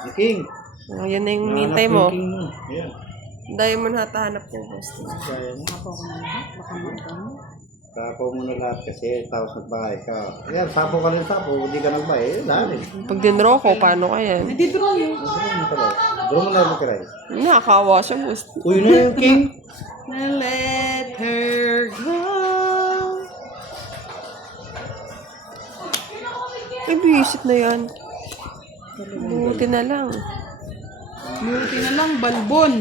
Si King. Oh, yan na yung Nahanap mintay yung mo. King mo. Ayan. Diamond hatahanap niya, boss. Kaya na. Ako na lahat. Baka magkano. Sapaw mo na lahat kasi tapos nagbahay ka. Ayan, sapaw ka rin sapaw. Hindi ka nagbahay. Eh, dali. Pag dinro ko, paano kaya? Nandito yun. Draw mo na yung kiray. Nakakawa siya, boss. Uy na yung King. Na let her go. Ay, bisit na yan. Buti na lang. Buti na lang, balbon.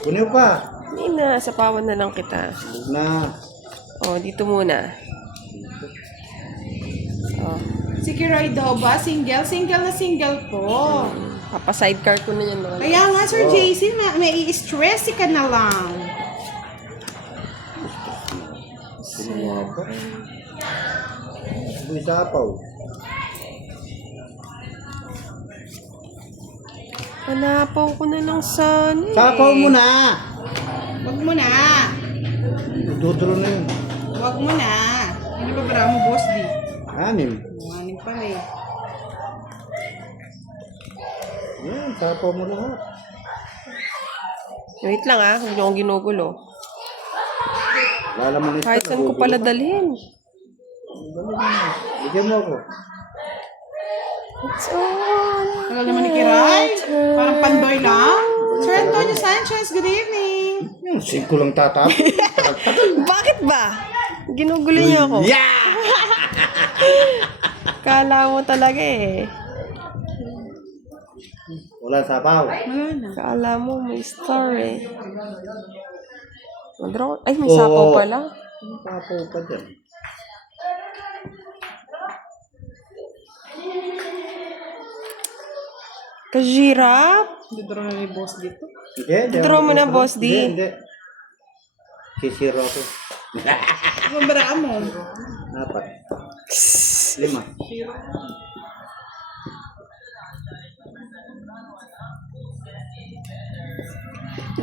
Kunin mo pa. Hindi na, sapawan na lang kita. Na. Oh, dito muna. Oh, Si Kiray daw ba? Single? Single na single po. papa-sidecar ko na yan. Mga Kaya nga, Sir JC, may i-stress ka na lang. Sinuha ka. Uy, sapaw. Hanapaw ko na lang sana eh. Sapaw mo na. Wag mo na. Idudro na yun. Wag mo na. Ano ba bara mo, boss di? Anim. Maning pa eh. Yan, sapaw mo lahat. Wait lang ah, huwag niyo akong ginugulo. Lala mo na Kahit saan ko pala dalhin. Bigyan mo ako. It's all Wala naman ni Kiray. Parang pandoy lang. Sir Antonio Sanchez, good evening. Yung 5 lang tatap. Bakit ba? Ginugulo niyo ako. Yeah! Kala mo talaga eh. Wala sapaw. Wala na. Kala mo may star eh. Mag-draw. Ay, may sapaw pala. Sapaw pa dyan. Kajirap. Dito na ni boss dito. Hindi. Draw mo na, Boss D. Hindi. Sisiro ako. Ano ba bara mo? 4. 5.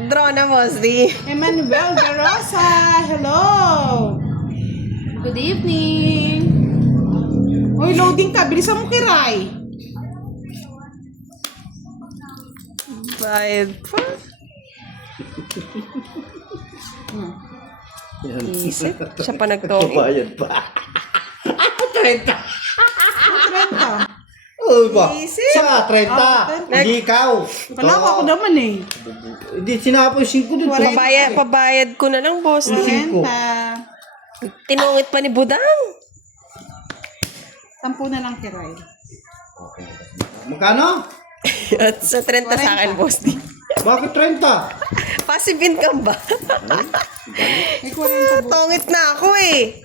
Draw na, Boss D. Emmanuel Garosa, hello! Good evening! Uy, loading ka. Bilisan mo, Kiray. Bayad pa. Isip. Siya pa nagtoki. Bayad pa. 30. 30. Oh, ba? Isip. Sa 30. Hindi ikaw. Wala ko ako naman eh. Hindi, sinapoy 5 dun. Pabayad ko na lang, Boss D. 40. Tinungit pa ni Budang. 10 na lang, Kiray. Magkano? At sa 30 sa akin, Boss D. Bakit 30? Passive income ba? May 40 po. Tongit na ako eh.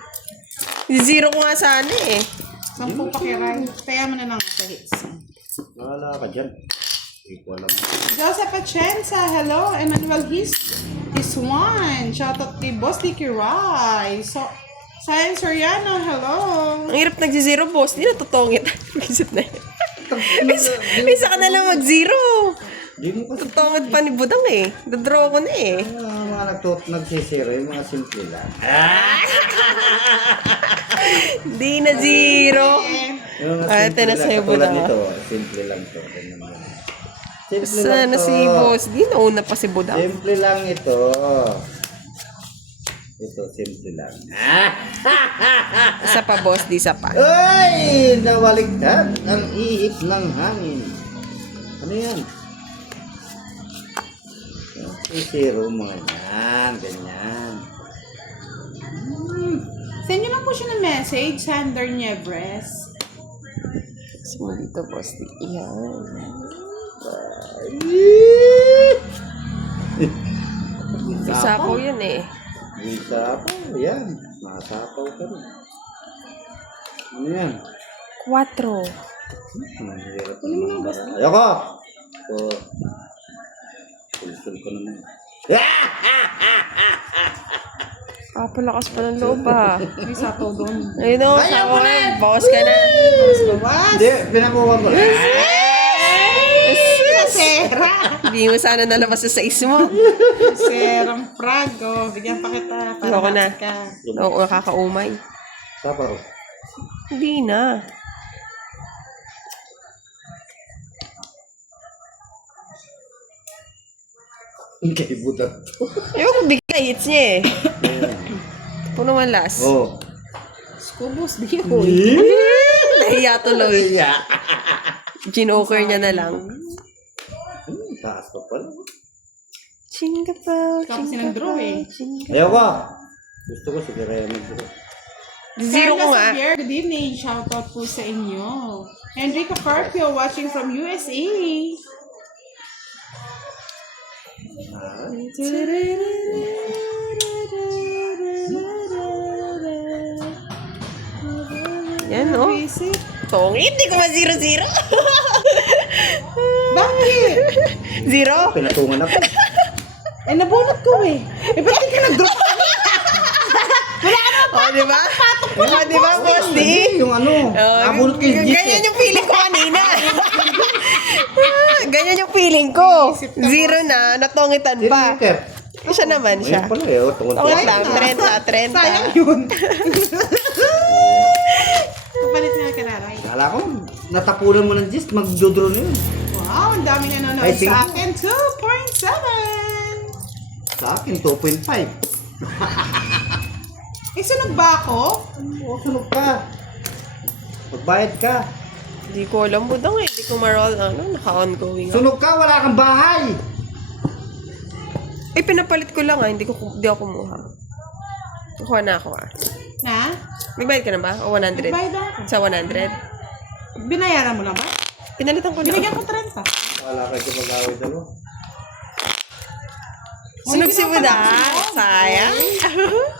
Zero ko nga sana eh. 10 pa, Kiray. Kaya mo na lang sa hits. Wala ka dyan. Hindi ko alam. Joseph Atienza, hello. Emmanuel His one. Shoutout kay Boss Di Kiray. So, Science Soriano, hello. Ang hirap nag-zero, Boss. Hindi natutongit. Isip na yun. Isa ka na lang mag-zero. Hindi mo kasi. Tutongit pa ni Budang eh. Dadraw ko na eh. Mga nagsisiro, yung mga simple lang. Hindi na zero. Yung mga Ay, simple ito na lang. sa'yo, Katulad Budang. nito, simple lang to. Ganyan lang. Simple lang Sana to. si Boss. Di nauna pa si Budang. Simple lang ito. Ito, simple lang. Isa pa, Boss. Di isa pa. Ay! Nawaligtad ang ihip ng hangin. Ano yan? Isiro mga yan. Ganyan. Send nyo lang po siya ng message, Sander Niebres. Sige dito, Boss. Di. Yan. Isa po yun eh. May sapaw. Yan. Nakasapaw ka rin. Ano yan? 4. Ang hirap naman. Ayoko! So, pulsul ko naman. Papalakas pa ng loob ah. May sapaw doon. Ayun o, sawa ka. Bawas ka na. Bawas! Hindi, pinakuha ko lang. Sera! Hindi mo sana nalabas sa sais mo. Serang prago. Bigyan pa kita. Para Ayoko na. ka. Oo, nakakaumay. Sapaw. Hindi na. Kay budat. Yung kung bigla hits niya eh. Kung naman last. Oh. Sko, boss D. Hoy. Nahiya tuloy. Yeah. Ginoker niya na lang. Taas pa pala. Chinga pa. Ikaw kasi nag-draw eh. Ayaw ko. Gusto ko si Kiraya mag-draw. Zero ko Carla nga. Xavier, good evening. Shoutout po sa inyo. Enrico Carpio watching from USA. Yan oh. Visit. Tongit, hindi ko ma-zero-zero. Bakit? Zero? Pinatungan ako. Eh, nabunot ko eh. Eh, ba't di ka nag-drop? O, di ba? O, di ba, boss D? Yung ano, nabunot ko yung Ganyan yung feeling ko kanina. Ganyan yung feeling ko. Zero na, natongitan pa. Siya naman siya. Ayun pala eh. Oh, tungkol Tongit pa. lang, 30. Sayang yun. Kapalit na kanaray. Kala ko, natapunan mo ng gist, mag-draw na yun. Wow, ang daming nanonood Ay, sa tingnan. akin. 2.7. Sa akin, 2.5. Eh, sunog ba ako? Oo, sunog ka. Magbayad ka. Hindi ko alam, budang eh. Hindi ko ma-roll, naka-ongoing. Sunog ka, wala kang bahay. Eh, pinapalit ko lang hindi ako kumuha. Kukuha na ako Na? Nagbayad ka na ba? O 100? Nagbayad ako. Sa 100? Binayaran mo na ba? Pinalitan ko na. Binigyan ko 30. Wala kayo kapag-away dalo. Sunog si Buda. Sayang.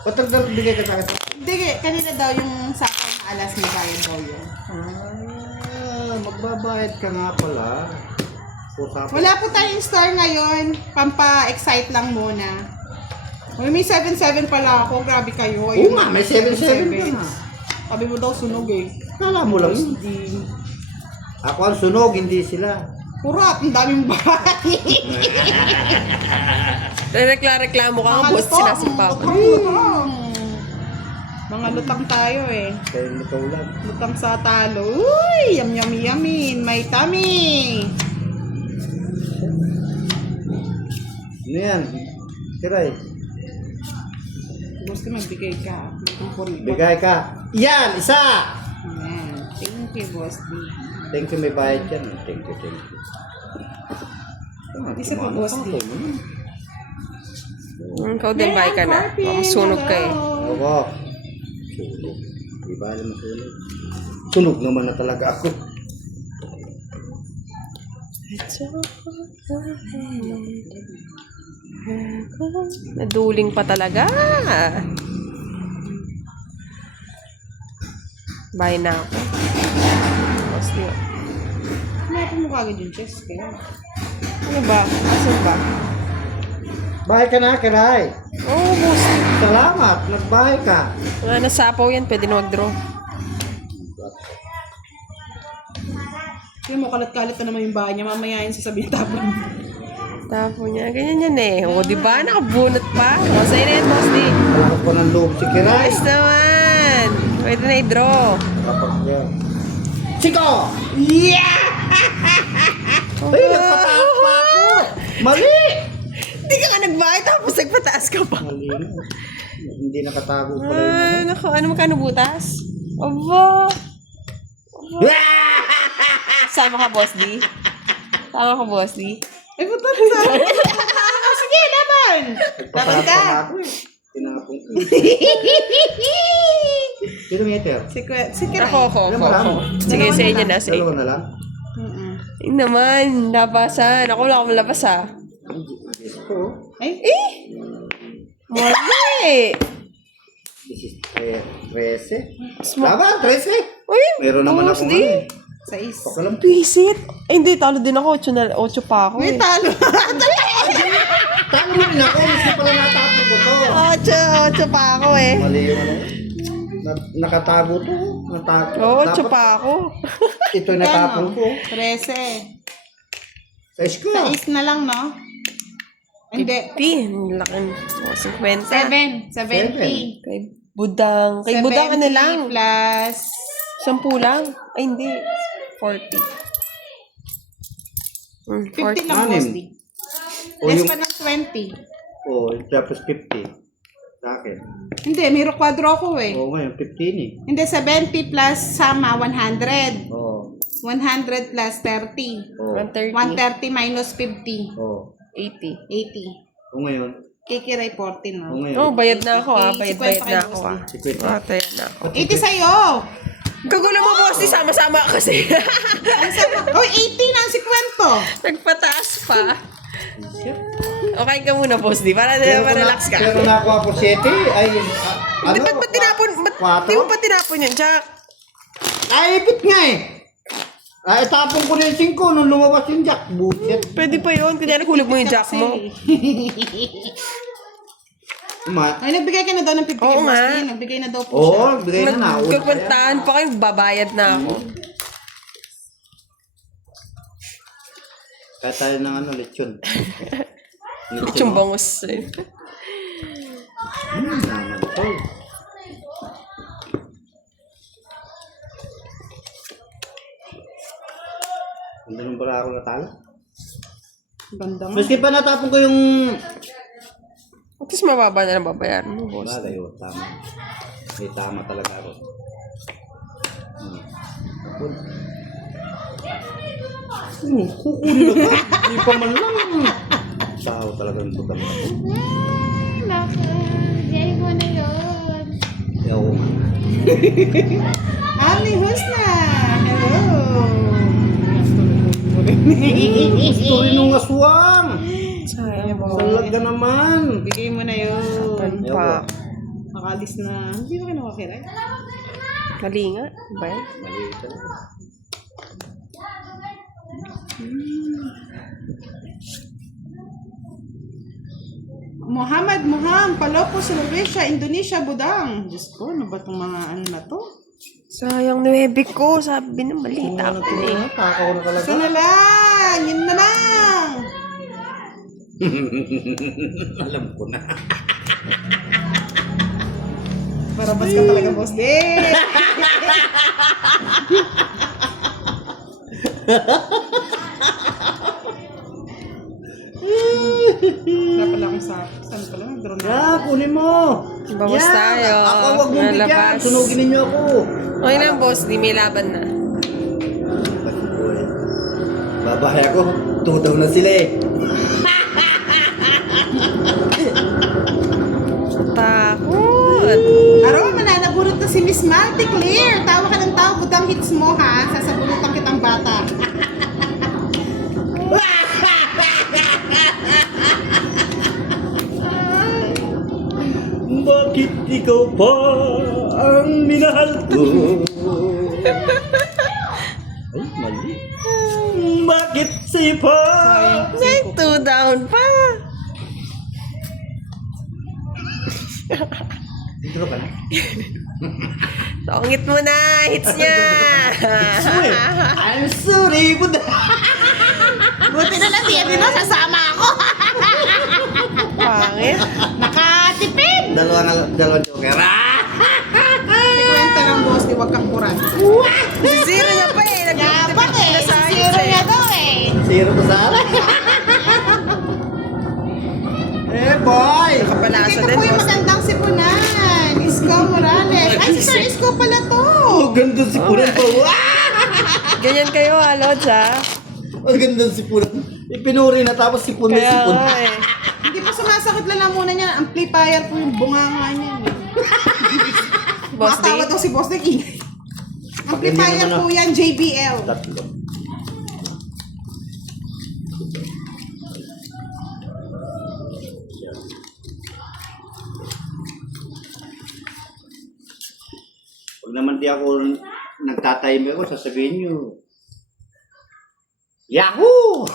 Ba't nagbigay ka sa akin? Hindi, kanina daw yung sakal na alas ni bayad daw yun. Magbabayad ka nga pala. Usapan. Wala po tayong store ngayon. Pampa-excite lang muna. Uy, may 7-7 pala ako. Grabe kayo. Oo nga, may 7-7 ka na. Sabi mo daw sunog eh. Kala mo lang. Hindi. Ako ang sunog, hindi sila. Kurat, ang daming bahay. Reklamo ka nga, boss. Sinasipa ko. Lutang. Mga lutang tayo eh. Kaya mo lang. Lutang sa talo. Uy, yum yummy yummy. May tummy. Ano yan? Kiray. Gusto magbigay ka. Bigay ka. Yan! Isa! Ayan. Thank you, Boss D. Thank you, may bayad yan. Thank you, thank you. Isa pa, Boss D. Ikaw din, buy ka na. Sunog ka eh. Oo. Sunog. Di ba alam mo sunog? Sunog naman na talaga ako. Naduling pa talaga. Buy na ako. Boss D. Kaya mo kagad yung chest kaya. Ano ba? Asan ba? Bahay ka na, Kiray. Oh, boss. Salamat. Nagbahay ka. Mga nasapaw yan, pwede na mag-draw. Kaya mo kalat-kalat na naman yung bahay niya. Mamaya yun sasabihin tapon. Tapo niya. Ganyan yan eh. O, di ba? Nakabunot pa. O, sa'yo na yan, boss D. Wala ko ng loob si Kiray. Nice naman. Pwede na i-draw. Kapag yan. Chico! Yeah! Ay, nagpataas pa ako. Mali! Hindi ka nga nagbayad tapos nagpataas ka pa. Mali na. Hindi nakatago pala yun. Naku, ano magkano butas? Aba. Sama ka, boss D? Sama ka, boss D? Ay, butot sa. Sige, laban! Laban Nagpataas ka! pa ako eh. Tinapong ko. Kilometer. Si Kiray. Ako. Ilan ba lang? Sige, sa inyo na. Sa Dalawa inyo. na lang. Yung naman, labasan. Ako wala akong malabas ah. Yes po. Ay, Mali! This is 13. Smoke. Tama, 13. Uy, Meron naman boss akong D. ano eh. sa is. Eh, Pakalam. Pisit. Hindi, talo din ako. 8 pa ako May eh. talo. Tama mo rin ako. Gusto pala natapos ko to. 8 pa ako eh. Mali yung ano. Nakatago to. Natago. Oo, 8 Dapat pa ako. ito natapon ko. 13. Sa isko. Sa is na lang, no? Hindi. 50. Laki. 50. 70. Kay Budang. Kay Budang ano lang. Plus 10 lang. Ay, hindi. 40. 50 lang, Anim. Boss D. O Less yung, pa ng 20. tapos 50. Sa akin. Hindi, may kwadro ako eh. Oo, ngayon, 15 eh. Hindi, 70 plus sama, 100. Oo. 100 plus 30. Oo. 130. 130 minus 50. Oo. 80. 80. O ngayon. Kikiray 14, O no? ngayon. Oh, bayad na ako ah. Si Bayad Kwenta na kay ako ah. Si Kwenta. Bayad na ako. 80 sa'yo! Kagulo mo, boss. Sama-sama kasi. Ang sama. Oh, 80 na si Kwento! Nagpataas pa. Okay ka muna, boss. Di para Pero na relax ka. Pero nakuha ko 7. Ay, Hindi, ba't ba tinapon? Ba't di mo pa tinapon yun, Jack? Ay, ipit nga eh. Ay, tapon ko na yung 5 nung lumabas yung jack. Buset. Pwede pa yun. Kunyari hulog mo yung Jack mo. Ay, nagbigay ka na daw ng 50 Oo nga. Nagbigay na daw po siya. Oo, bigay na na. Magkakuntahan pa kayo, babayad na ako. Kaya tayo ng ano, lechon. Yung bangus. Naman to. Ganda nung bara ako natalo. Ganda nga. Maski pa natapon ko yung... At least mababa na lang babayaran mo, boss. Bagay, oh, tama. May tama talaga ako. Tapon. Kukunin na ka. Hindi pa man lang. Sao talagang butang ako. Naku, yay mo na yun. Yaw ko nga. Ami Husna! Hello! Gusto rin nung aswang. Sayang mo. Salag ka naman. Bigay mo na yun. Pan pa. Nakalis na. Hindi ba kinuha kiray? Mali nga. Ba yan? Mali talaga. Muhammad Palopo Silvesia, Indonesia, Budang. Diyos ko, ano ba itong mga ano na to? Sayang 9 ko. Sabi na mali. Tapos eh. Takaw na talaga. Isa na lang! Yun na lang! Alam ko na. Barabas ka talaga, boss. Day! Wala pala akong sa... Saan pala? Drone na. Ya, kunin mo. Bawas Yan. tayo. Ako wag mong bigyan. Nalabas. Sunugin ninyo ako. Okay lang, boss. Di may laban na. Babahay ako. 2 daw na sila eh. Takot. Aro, mananabunot na si Miss Malty Clear. Tawa ka ng tao, budang hits mo ha. Sasabunutan kitang bata. Bakit ikaw pa ang minahal ko? Ay, mali. Bakit si pa? May 2 down pa. Dito ka na. Tongit mo na. Hits niya. I'm sorry, buda. Buti na lang, di na sasama ako. Pangit. Nakatipid! Dalawang joker. Si Kwenta lang, boss, di wag kang kuran. Si Zero na pa eh. Dapat eh, na sa zero hits niya eh. daw eh. Zero to sa akin. Eh, boy! Kapalasa Ito din, po yung boss. magandang sipunan. Isko Morales. Ay, si Sir Isko pala to. Ang ganda si Punan pa. Ganyan kayo, Lods, ha? Ang ganda si Punan. Ipinuri na tapos si Punan si Kaya Punan. nga eh. Hindi pa sumasakit lalamunan niya. Amplifier po yung bunganga niya. Boss D? Matawa daw si Boss Dick. Amplifier naman, po yan, JBL. Tatlo. Pag naman di ako nagtatimer ko, sasabihin nyo, Yahoo!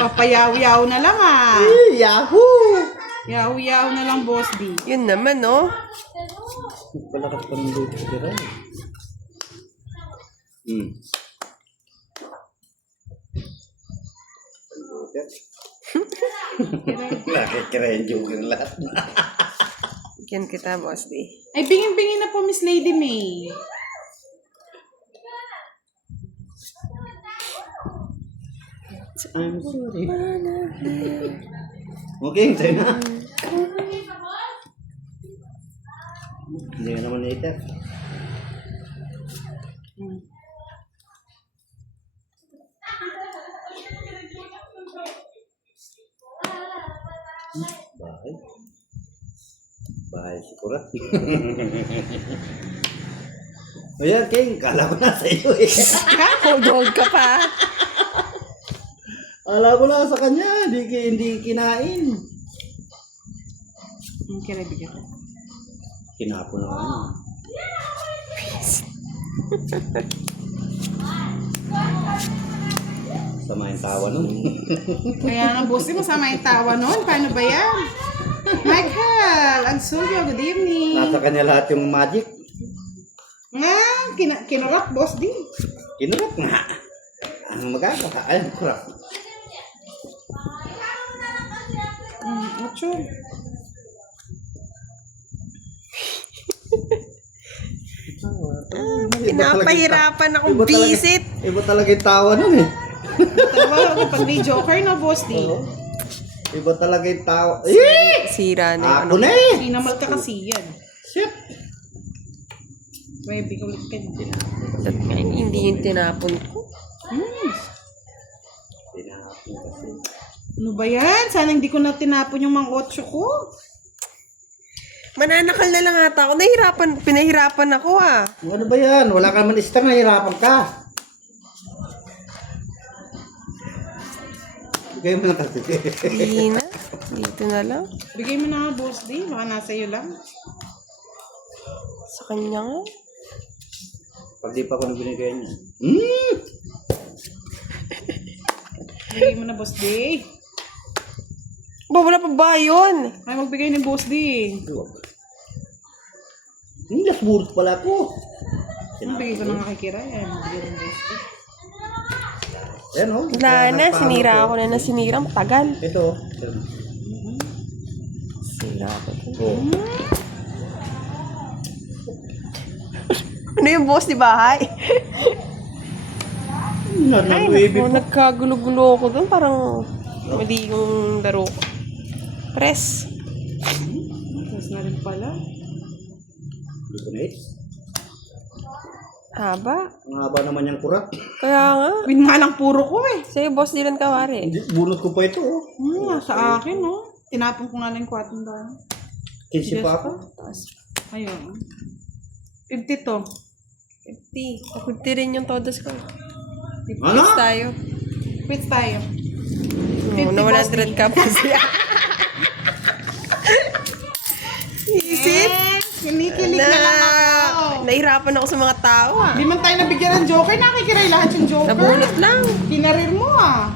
Papayaw-yaw na lang ah. Yahoo! Yaw-yaw na lang, Boss D. Yun naman, no? Palakas pa ng luto sila. Nakikira yung joker lahat. Bigyan kita, Boss D. Ay, bingin-bingin na po, Miss Lady May. I'm sorry. Okay, sa'yo na. Hindi ka naman naiter. Bahay. Bahay si Kurat. Ayan, King, kala ko na sa iyo eh. Hold ka pa. Kala ko na sa kanya, hindi kinain. Okay, bigyan ko. Kinapo na ano. Sama yung tawa nun. Kaya nga, bossy, masama yung tawa nun. Paano ba yan? Michael, Ansulio, good evening. Nasa kanya lahat yung magic. Nga, kinurap, boss din. Kinurap nga. Ang magagawa. Ayun, kurap. Ocho. Pinapahirapan akong visit. Iba talaga yung tawa nun eh. Dalawa, pag may joker na, boss din. Oo. Iba talaga yung tawa. Eh! Sira na Ako na eh! Sinamal ka kasi yan. Shit! May bigulit ka din. Hindi yung tinapon ko. Tinapon kasi. Ano ba yan? Sana hindi ko na tinapon yung mga 8 ko. Mananakal na lang ata ako. Pinahirapan ako ah. Ano ba yan? Wala ka naman istang, nahihirapan ka. Bigay mo na kasi. Hindi na. Dito na lang. Bigay mo na nga, boss din. Baka nasa iyo lang. Sa kanya nga. Pag di pa ako nang binigay niya. Bigay mo na, boss din. Ba, wala pa ba yun? Ay, magbigay ng boss din. Last burot pala ko. Ano bigay ko na nga kay Kiray? Ay, magbigay ng boss din. Yan o. Wala na. Sinira ako na nasinira. Tagal. Ito. Sira ako. Oh. Ano yung boss di bahay? Ay, naku, nagkagulo-gulo ako doon. Parang mali yung laro ko. Press. Tapos na rin pala. Hindi ko na Haba. Ang haba naman yung kurat. Kaya nga. Win nga lang puro ko eh. Sa'yo, boss, di lang kawari. Bunot ko pa ito oh. Sa akin, no? Tinapon ko nga lang yung 4 dahil. 15 pa ako. Ayun. 50 to. 50. O, 50 rin yung todos ko. Ano? Quits tayo. Quits tayo. Muna 100 ka pa siya. Isip? Kinikilig na lang ako. Nahirapan ako sa mga tao ah. Di man tayo nabigyan ng joker, nakikiray lahat yung joker. Nabunot lang. Kinarir mo ah.